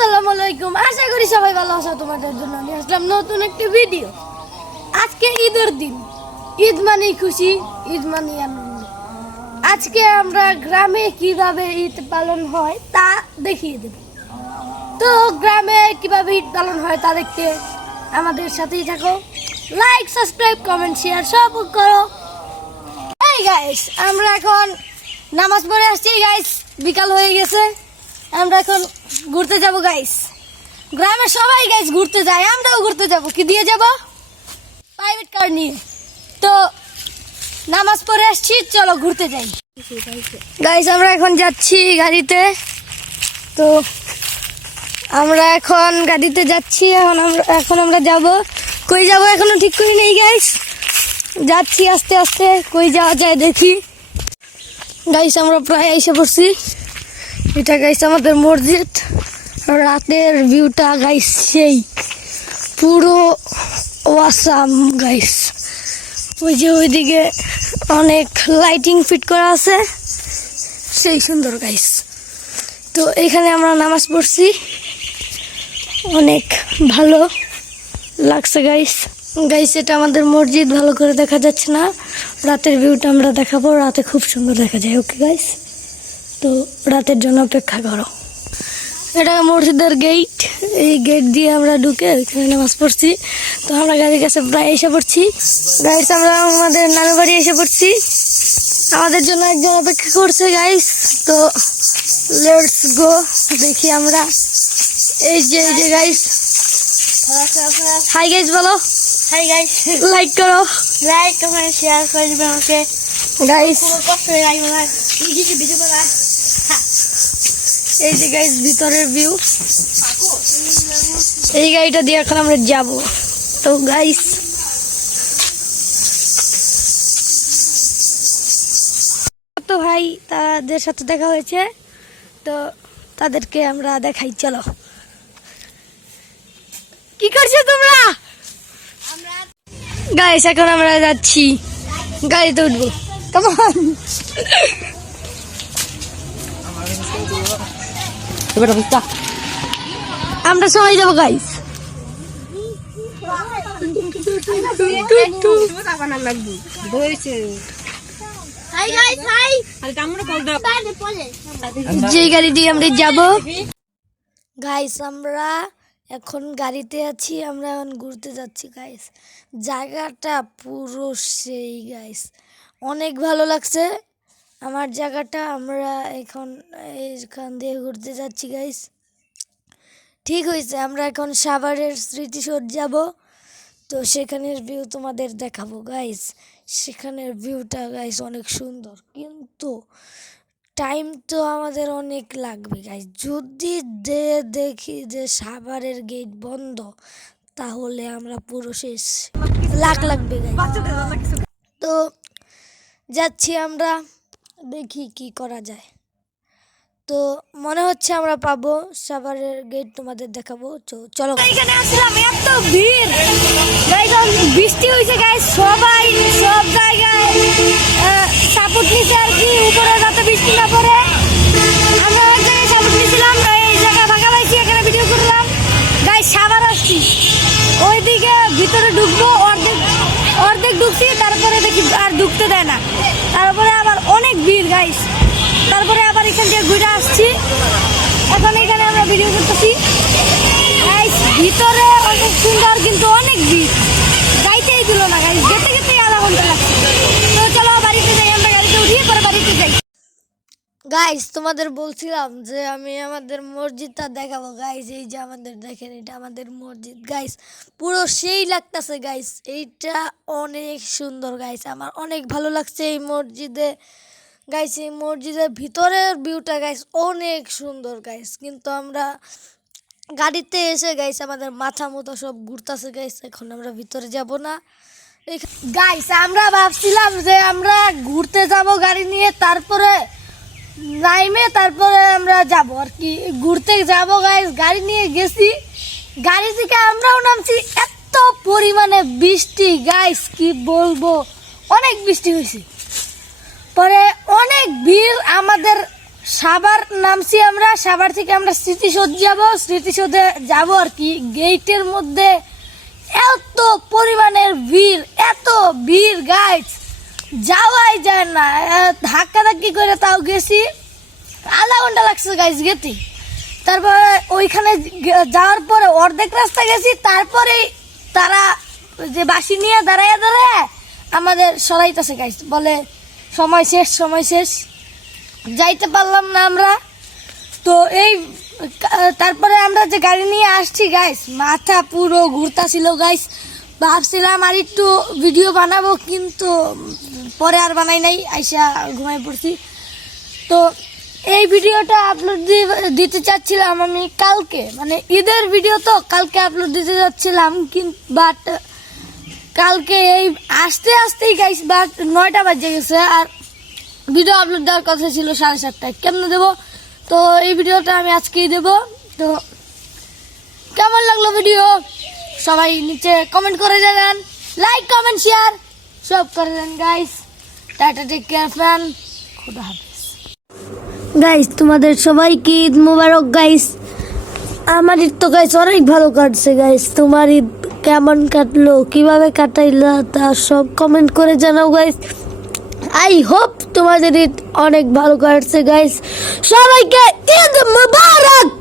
আসসালামু আলাইকুম। আশা করি সবাই ভালো আছো। তোমাদের জন্য নিয়ে আসলাম নতুন একটি ভিডিও। আজকে ঈদের দিন, ঈদ মানেই খুশি, ঈদ মানেই আনন্দ। আজকে আমরা গ্রামে কিভাবে ঈদ পালন হয় তা দেখিয়ে দেব। তো গ্রামে কিভাবে ঈদ পালন হয় তা দেখতে আমাদের সাথেই থাকো। লাইক, সাবস্ক্রাইব, কমেন্ট, শেয়ার সব করো। এই গাইস, আমরা এখন নামাজ পড়ে আসছি গাইস। বিকাল হয়ে গেছে, আমরা এখন ঘুরতে যাব গাইস। গ্রামের সবাই গাইস ঘুরতে যায়, আমরাও ঘুরতে যাব। কি দিয়ে যাব? প্রাইভেট কার নিয়ে। তো নামাজ পড়ে আসছি, চলো ঘুরতে যাই গাইস। আমরা এখন যাচ্ছি গাড়িতে। তো আমরা এখন গাড়িতে যাচ্ছি। এখন আমরা যাব। কই যাব এখনো ঠিক করি নেই গাইস। যাচ্ছি আস্তে আস্তে, কই যাওয়া যায় দেখি গাইস। আমরা প্রায় এসে পড়ছি। এটা গাইস আমাদের মসজিদ। রাতের ভিউটা গাইস সেই পুরো ওয়াসাম গাইস। ওই যে ওইদিকে অনেক লাইটিং ফিট করা আছে, সেই সুন্দর গাইস। তো এখানে আমরা নামাজ পড়ছি, অনেক ভালো লাগছে গাইস। গাইস এটা আমাদের মসজিদ, ভালো করে দেখা যাচ্ছে না। রাতের ভিউটা আমরা দেখাবো, রাতে খুব সুন্দর দেখা যায়। ওকে গাইস, তো রাতের জন্য অপেক্ষা করো। এটা মসজিদের গেট। এই গেট দিয়ে আমরা ঢুকে এখানে নামাজ পড়ছি। তো আমরা গাড়ির কাছে প্রায় এসে পড়ছি গাইস। আমরা আমাদের নানু বাড়ি এসে পড়ছি। আমাদের জন্য একজন অপেক্ষা করছে গাইস। তো লেটস গো, দেখি আমরা। এই যে গাইস, হাই গাইস বলো। হাই গাইস, লাইক করো, লাইক কমেন্ট শেয়ার করে দিবেন আমাকে গাইস। এই যে গাইস ভিতরের ভিউ। এই গাড়িটা দিয়ে এখন আমরা যাব। তো গাইস তো ভাই তাদের সাথে দেখা হয়েছে, তো তাদেরকে আমরা দেখাই। চলো, কি করছো তোমরা? গাইস এখন আমরা যাচ্ছি, গাড়িতে উঠবো। কেমন আমরা সবাই যাবো গাইস। যে গাড়ি দিয়ে আমরা যাবো গাইস। আমরা এখন গাড়িতে আছি, আমরা এখন ঘুরতে যাচ্ছি গাইস। জায়গাটা পুরো সেই গাইস, অনেক ভালো লাগছে আমার জায়গাটা। আমরা এখান দিয়ে ঘুরতে যাচ্ছি গাইস। ঠিক হয়েছে, আমরা এখন সাভারের স্মৃতিসৌধ যাব। তো সেখানের ভিউ তোমাদের দেখাবো গাইস। সেখানের ভিউটা গাইস অনেক সুন্দর, কিন্তু টাইম তো আমাদের অনেক লাগবে গাইস। যদি দেখি যে সাভারের গেট বন্ধ, তাহলে আমরা পুরো শেষ, লাগবে গাইস। তো যাচ্ছি আমরা, দেখি কি করা যায়। তো মনে হচ্ছে আমরা পাবো সাভারের গেট, তোমাদের দেখাবো। চলো, এখানে আসলাম, এত ভিড় গাইস। বৃষ্টি হয়েছে গাইস, সবাই সব জায়গায় সাপোর্ট নিচ্ছে আর কি, উপরে যাতে বৃষ্টি না পড়ে। আমরা এক জায়গায় সাপোর্ট নিয়েছিলাম, এই জায়গা ফাঁকা পাইছি, এখানে ভিডিও করলাম গাইস। সাভার আসছি, ওইদিকে ভিতরে ঢুকবো, অর্ধেক ঢুকছি, তারপরে দেখি আর ঢুকতে দেয় না। তারপরে আবার অনেক ভিড় গাইস। তারপরে আবার এখান থেকে ঘুরে আসছি। এখন এখানে আমরা ভিডিও করতেছি গাইস। ভিতরে অনেক সুন্দর, কিন্তু অনেক ভিড়, যাইতেই দিল না গাইস। যেতে আধা ঘন্টা লাগছে। তো চলো বাড়িতে যাই, আমরা গাড়িতে উঠিয়ে পরে বাড়িতে যাই গাইস। তোমাদের বলছিলাম যে আমি আমাদের মসজিদটা দেখাবো গাইস। এই যে আমাদের দেখেন, এটা আমাদের মসজিদ গাইস, পুরো সেই লাগতেছে গাইস। এইটা অনেক সুন্দর গাইস, আমার অনেক ভালো লাগছে এই মসজিদে গাইস। এই মসজিদের ভিতরের ভিউটা গাইস অনেক সুন্দর গাইস, কিন্তু আমরা গাড়িতে এসে গাইস আমাদের মাথা মতো সব ঘুরতেছে গাইস। এখন আমরা ভিতরে যাব না গাইস। আমরা ভাবছিলাম যে আমরা ঘুরতে যাব গাড়ি নিয়ে, তারপরে আমরা যাব আর কি, ঘুরতে যাব গাইস। গাড়ি নিয়ে গেছি, গাড়ি থেকে আমরাও নামছি, এত পরিমাণে বৃষ্টি গাইস, কি বলবো, অনেক বৃষ্টি হয়েছে। পরে অনেক ভিড়, আমাদের সাভার নামছি আমরা, সাভার থেকে আমরা স্মৃতিসৌধ যাব, স্মৃতিসৌধে যাব আর কি। গেটের মধ্যে এত পরিমাণের ভিড়, এত ভিড় গাইস, যাওয়াই যায় না। ধাক্কা ধাক্কি করে তাও গেছি, আধা ঘন্টা লাগছে গাইস গেতে। তারপরে ওইখানে যাওয়ার পরে অর্ধেক রাস্তা গেছি, তারপরে তারা যে বাসি নিয়ে দাঁড়ায় দাঁড়ায় আমাদের সরাইতেছে গাইস, বলে সময় শেষ, সময় শেষ, যাইতে পারলাম না আমরা। তো এই তারপরে আমরা যে গাড়ি নিয়ে আসছি গাইস, মাথা পুরো ঘুরতাছিল গাইস। ভাবছিলাম আর একটু ভিডিও বানাবো, কিন্তু পরে আর বানাই নাই, আইসা ঘুমাই পড়ছি। তো এই ভিডিওটা আপলোড দিতে চাচ্ছিলাম আমি কালকে, মানে ঈদের ভিডিও তো কালকে আপলোড দিতে যাচ্ছিলাম, কিন্তু বাট কালকে এই আসতে আসতেই গাইস বাট 9টা বাজে গেছে, আর ভিডিও আপলোড দেওয়ার কথা ছিল 7:30টায়। কেমনে দেবো? তো এই ভিডিওটা আমি আজকেই দেবো। তো কেমন লাগলো ভিডিও সবাই নিচে কমেন্ট করে জানান, লাইক কমেন্ট শেয়ার সব করে দেন guys. Tata, take care fan, খোদা হাফেজ গাইস। তোমাদের সবাইকে ঈদ মোবারক গাইস। আমার ঈদ তো গাইস অনেক ভালো কাটছে গাইস। তোমার ঈদ কেমন কাটলো, কিভাবে কাটাইলা, তা সব কমেন্ট করে জানাও গাইস। আই হোপ তোমাদের ঈদ অনেক ভালো কাটছে গাইস। সবাইকে ঈদ মোবারক।